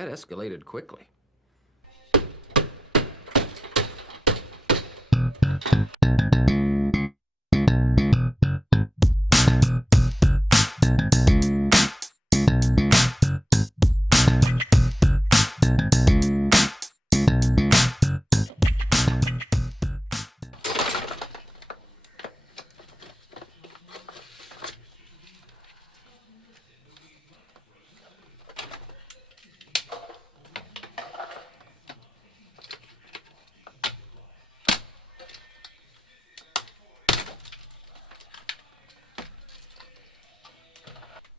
That escalated quickly.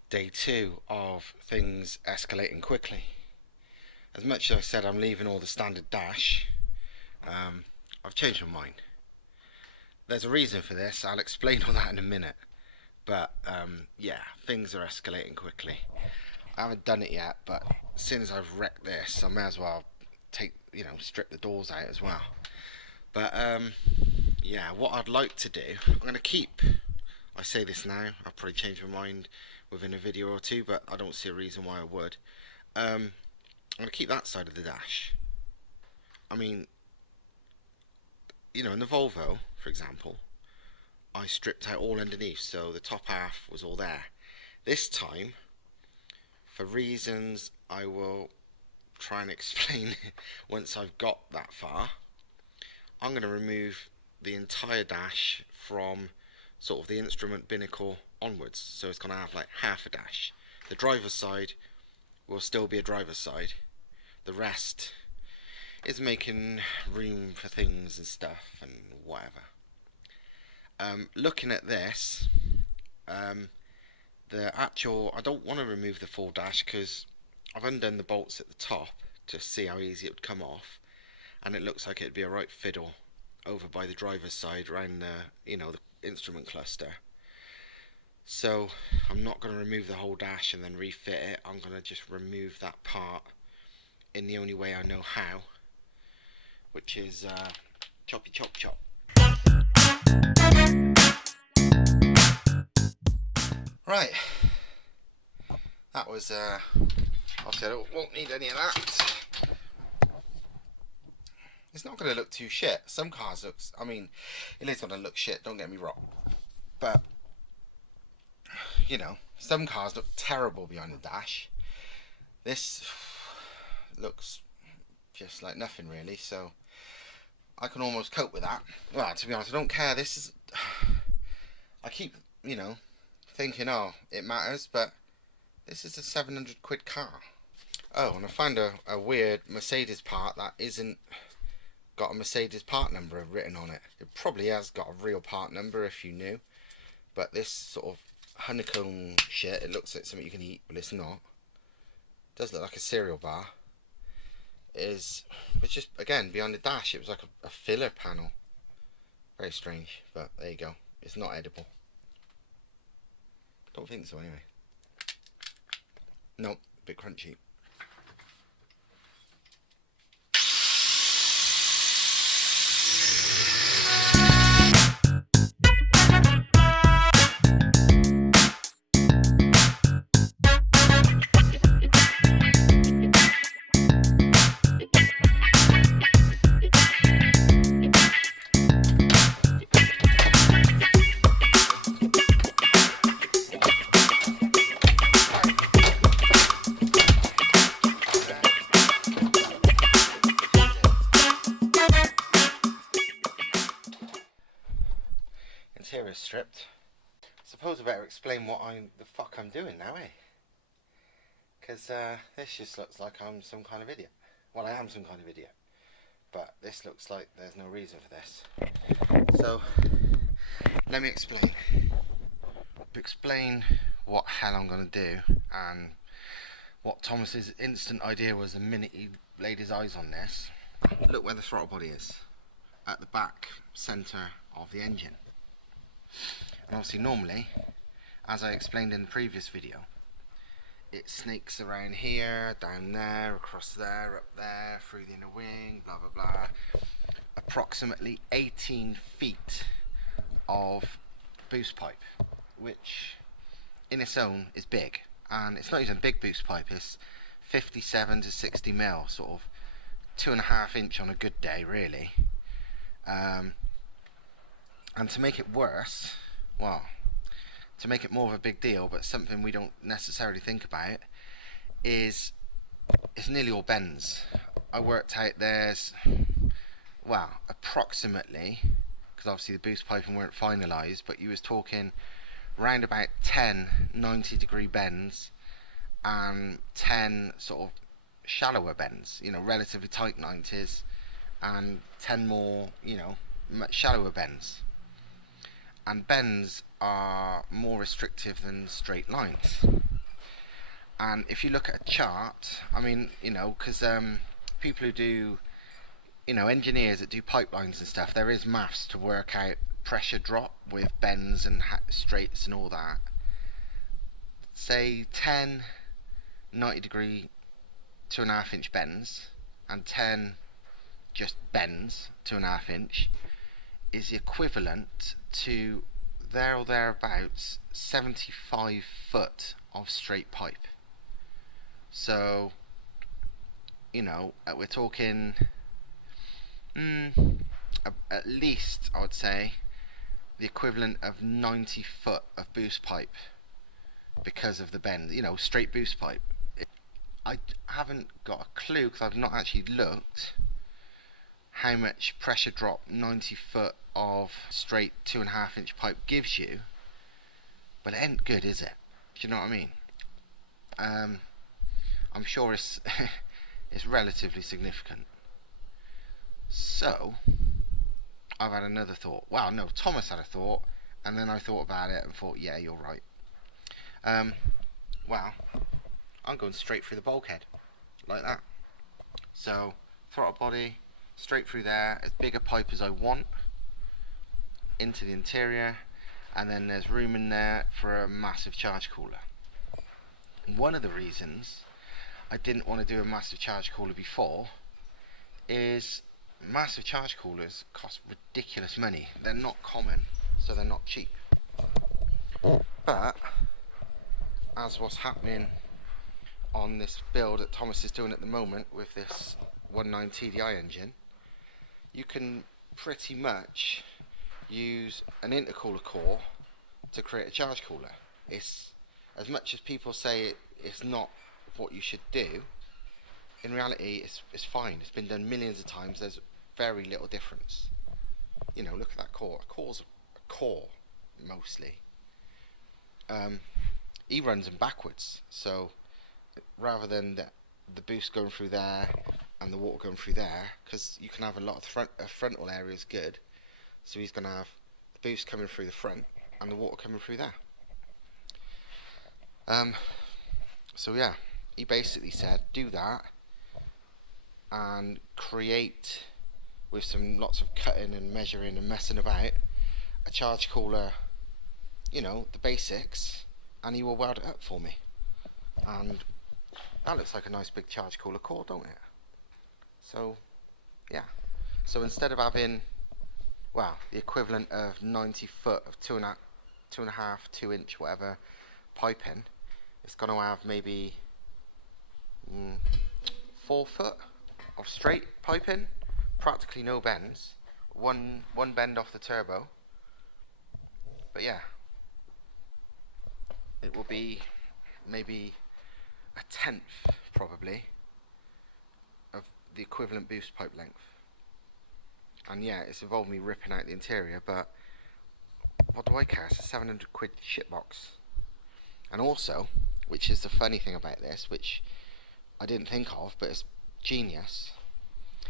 Day 2 of things escalating quickly. As much as I said I'm leaving all the standard dash, I've changed my mind. There's a reason for this, I'll explain all that in a minute. But yeah, things are escalating quickly. I haven't done it yet, but as soon as I've wrecked this, I may as well strip the doors out as well. But yeah, what I'd like to do, I'm going to keep, I say this now, I'll probably change my mind within a video or two, but I don't see a reason why I would. I'm going to keep that side of the dash. I mean, you know, in the Volvo, for example, I stripped out all underneath, so the top half was all there. This time, for reasons I will try and explain once I've got that far, I'm going to remove the entire dash from sort of the instrument binnacle onwards, so it's going to have like half a dash. The driver's side will still be a driver's side. The rest is making room for things and stuff and whatever. Looking at this, the actual, I don't want to remove the full dash because I've undone the bolts at the top to see how easy it would come off, and it looks like it'd be a right fiddle over by the driver's side around the, you know, the instrument cluster. So I'm not going to remove the whole dash and then refit it. I'm going to just remove that part in the only way I know how, which is choppy chop chop. Right, that was obviously I won't need any of that. It's not going to look too shit. Some cars looks, I mean, it is going to look shit, don't get me wrong, but you know, some cars look terrible behind the dash. This looks just like nothing really, so I can almost cope with that. Well, to be honest, I don't care. This is, I keep, you know, thinking, oh, it matters, but this is a 700 quid car. Oh, and I found a weird Mercedes part that isn't got a Mercedes part number written on it. It probably has got a real part number if you knew, but this sort of honeycomb shit, it looks like something you can eat, but it's not. It does look like a cereal bar. It's just, again, behind the dash, it was like a filler panel. Very strange, but there you go. It's not edible. Don't think so anyway. Nope, a bit crunchy. Interior stripped. Suppose I better explain what the fuck I'm doing now, eh? Because this just looks like I'm some kind of idiot. Well, I am some kind of idiot, but this looks like there's no reason for this. So let me explain what hell I'm gonna do, and what Thomas's instant idea was the minute he laid his eyes on this. Look where the throttle body is, at the back centre of the engine. And obviously normally, as I explained in the previous video, it snakes around here, down there, across there, up there, through the inner wing, blah blah blah. Approximately 18 feet of boost pipe, which in its own is big. And it's not even a big boost pipe, it's 57 to 60 mil, sort of 2.5 inch on a good day, really. And to make it worse, well, to make it more of a big deal, but something we don't necessarily think about, is it's nearly all bends. I worked out there's, well, approximately, because obviously the boost piping weren't finalised, but you was talking round about 10 90-degree bends and 10 sort of shallower bends, you know, relatively tight 90s, and 10 more, you know, much shallower bends. And bends are more restrictive than straight lines. And if you look at a chart, I mean, you know, because people who do, you know, engineers that do pipelines and stuff, there is maths to work out pressure drop with bends and straights and all that. Say 10 90-degree 2.5 inch bends and 10 just bends 2.5 inch is the equivalent to there or thereabouts 75 foot of straight pipe. So, you know, we're talking at least, I would say, the equivalent of 90 foot of boost pipe because of the bend, you know, straight boost pipe. I haven't got a clue, because I've not actually looked, how much pressure drop 90 foot of straight 2.5 inch pipe gives you, but it ain't good, is it? Do you know what I mean? I'm sure it's it's relatively significant. So I've had another thought. Well, no, Thomas had a thought, and then I thought about it and thought, yeah, you're right. Well, I'm going straight through the bulkhead, like that. So throttle body, straight through there, as big a pipe as I want, into the interior, and then there's room in there for a massive charge cooler. One of the reasons I didn't want to do a massive charge cooler before is massive charge coolers cost ridiculous money. They're not common, so they're not cheap. But as what's happening on this build that Thomas is doing at the moment with this 1.9 TDI engine, you can pretty much use an intercooler core to create a charge cooler. It's, as much as people say it's not what you should do, in reality it's fine. It's been done millions of times. There's very little difference. You know, look at that core. A core's a core, mostly. He runs them backwards, so rather than the boost going through there and the water going through there, because you can have a lot of frontal areas good, so he's going to have the boost coming through the front and the water coming through there. So yeah, he basically said do that and create, with some lots of cutting and measuring and messing about, a charge cooler, you know, the basics, and he will weld it up for me. And that looks like a nice big charge cooler core, don't it? So yeah, so instead of having, well, the equivalent of 90 foot of 2.5, 2 inch whatever piping, it's going to have maybe 4 foot of straight piping, practically no bends, one bend off the turbo. But yeah, it will be maybe a tenth probably of the equivalent boost pipe length. And yeah, it's involved me ripping out the interior, but what do I care? It's a 700 quid shitbox. And also, which is the funny thing about this, which I didn't think of, but it's genius,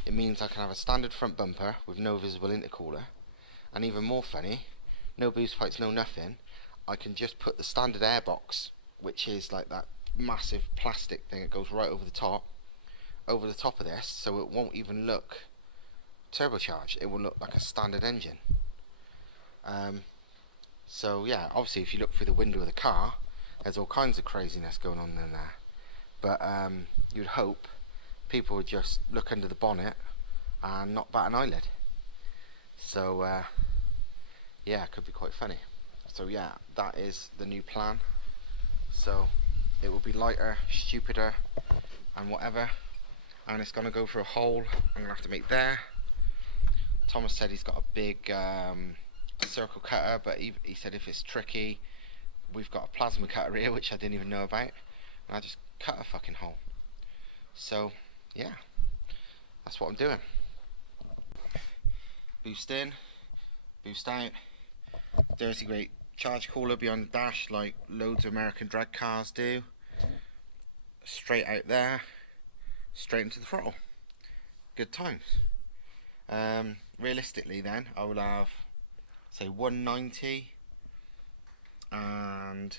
it means I can have a standard front bumper with no visible intercooler, and even more funny, no boost pipes, no nothing. I can just put the standard airbox, which is like that massive plastic thing that goes right over the top of this, so it won't even look turbocharged. It will look like a standard engine. So yeah, obviously if you look through the window of the car, there's all kinds of craziness going on in there. But you'd hope people would just look under the bonnet and not bat an eyelid. So yeah, it could be quite funny. So yeah, that is the new plan. So it will be lighter, stupider, and whatever, and it's gonna go through a hole I'm gonna have to make there. Thomas said he's got a big circle cutter, but he said if it's tricky, we've got a plasma cutter here, which I didn't even know about, and I just cut a fucking hole. So yeah, that's what I'm doing. Boost in, boost out, dirty great charge cooler behind the dash like loads of American drag cars do. Straight out there, straight into the throttle. Good times. Realistically then, I will have, say, 190, and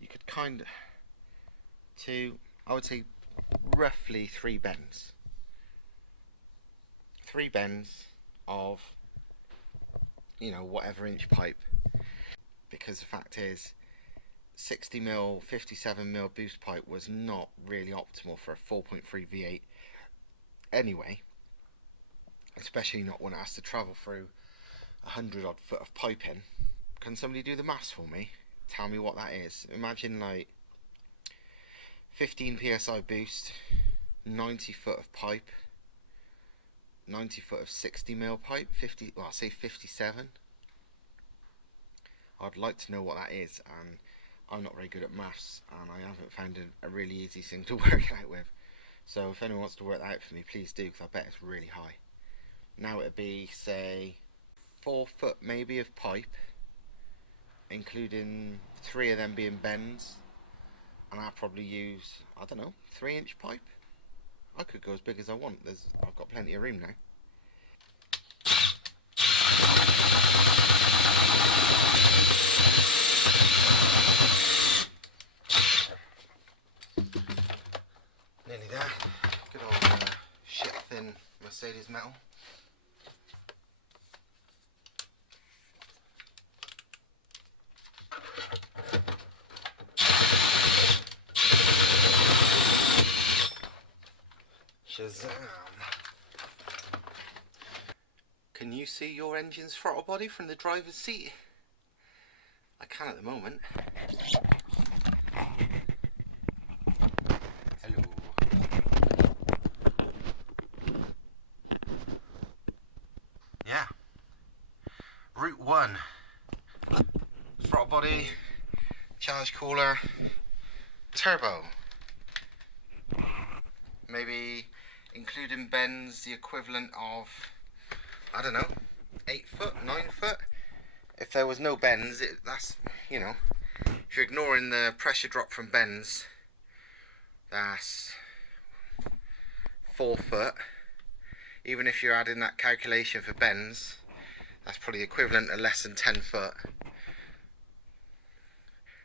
you could kind of, I would say roughly 3 bends. 3 bends of, you know, whatever inch pipe. Because the fact is, 60mm, 57mm boost pipe was not really optimal for a 4.3 V8 anyway, especially not when it has to travel through 100 odd foot of piping. Can somebody do the maths for me? Tell me what that is. Imagine like 15 psi boost, 90 foot of pipe, 90 foot of 60mm pipe, 50, well, I'll say 57. I'd like to know what that is, and I'm not very good at maths, and I haven't found a really easy thing to work out with. So if anyone wants to work that out for me, please do, because I bet it's really high. Now it'd be, say, 4 foot maybe of pipe, including 3 of them being bends, and I'll probably use, I don't know, 3-inch pipe. I could go as big as I want. I've got plenty of room now. Nearly there. Good old shit thin Mercedes metal. Shazam! Can you see your engine's throttle body from the driver's seat? I can at the moment. Hello. Yeah. Route 1. Throttle body, charge cooler, turbo. Maybe including bends, the equivalent of, I don't know, 8 foot, 9 foot. If there was no bends, that's, you know, if you're ignoring the pressure drop from bends, that's 4 foot. Even if you're adding that calculation for bends, that's probably equivalent to less than 10 foot.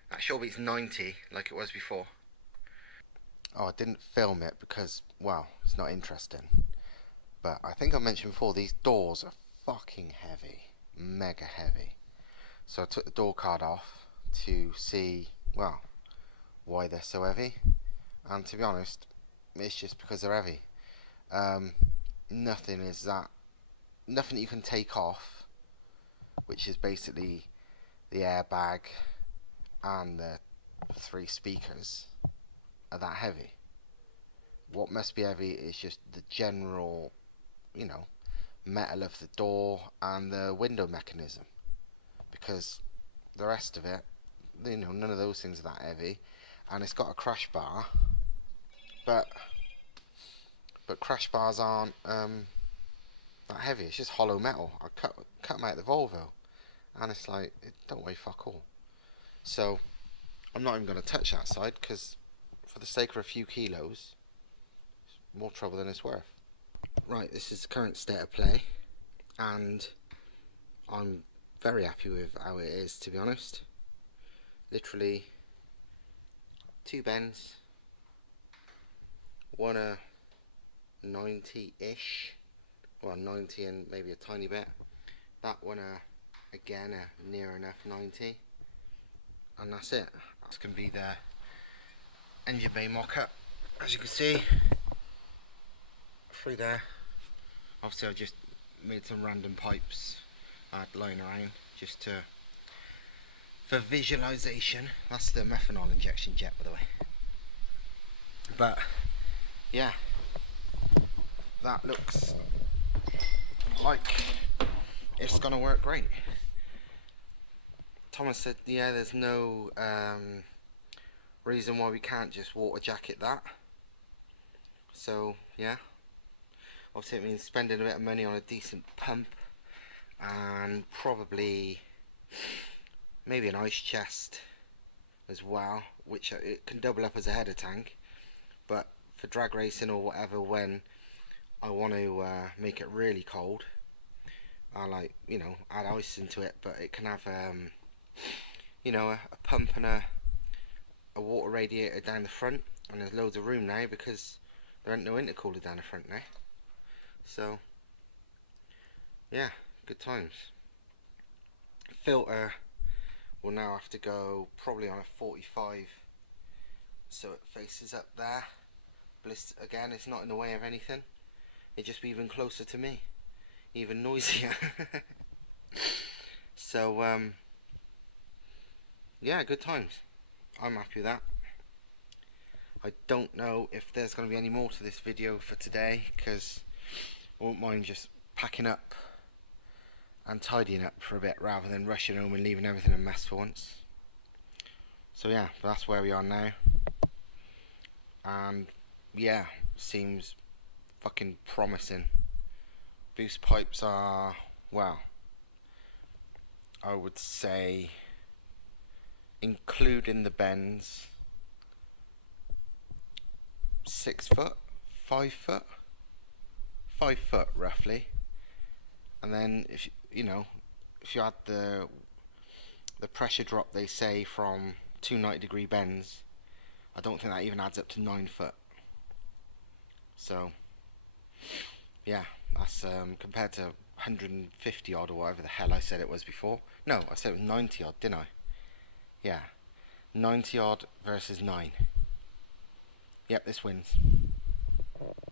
That sure beats 90 like it was before. Oh, I didn't film it because, well, it's not interesting. But I think I mentioned before, these doors are fucking heavy. Mega heavy. So I took the door card off to see, well, why they're so heavy. And to be honest, it's just because they're heavy. Nothing that you can take off, which is basically the airbag and the 3 speakers, are that heavy. What must be heavy is just the general, you know, metal of the door and the window mechanism, because the rest of it, you know, none of those things are that heavy. And it's got a crash bar, but crash bars aren't that heavy. It's just hollow metal. I cut them out of the Volvo, and it's like, it don't weigh fuck all. So I'm not even going to touch that side, because for the sake of a few kilos, it's more trouble than it's worth. Right, this is the current state of play, and I'm very happy with how it is, to be honest. Literally 2 bends, one a 90-ish, well, 90 and maybe a tiny bit. That one again a near enough 90, and that's it. This can be the engine bay mock-up, as you can see through there. Obviously I just made some random pipes lying around just for visualization. That's the methanol injection jet, by the way. But yeah, that looks like it's gonna work great. Thomas said, yeah, there's no reason why we can't just water jacket that. So yeah, obviously it means spending a bit of money on a decent pump and probably maybe an ice chest as well, which it can double up as a header tank. But for drag racing or whatever, when I want to make it really cold, I like, add ice into it. But it can have a pump and a water radiator down the front, and there's loads of room now because there ain't no intercooler down the front now. So yeah, good times. Filter will now have to go probably on a 45, so it faces up there. Bliss again, it's not in the way of anything. It'd just be even closer to me, even noisier. So yeah, good times. I'm happy with that. I don't know if there's going to be any more to this video for today, because I won't mind just packing up and tidying up for a bit rather than rushing home and leaving everything a mess for once. So yeah, that's where we are now. And yeah, seems fucking promising. Boost pipes are, well, I would say, including the bends, 6 foot, 5 foot, 5 foot roughly. And then if you add the pressure drop, they say, from 2 90-degree bends, I don't think that even adds up to 9 foot. So yeah, that's compared to 150 odd or whatever the hell I said it was before. No, I said it was 90 odd, didn't I? Yeah, 90 odd versus 9. Yep, this wins.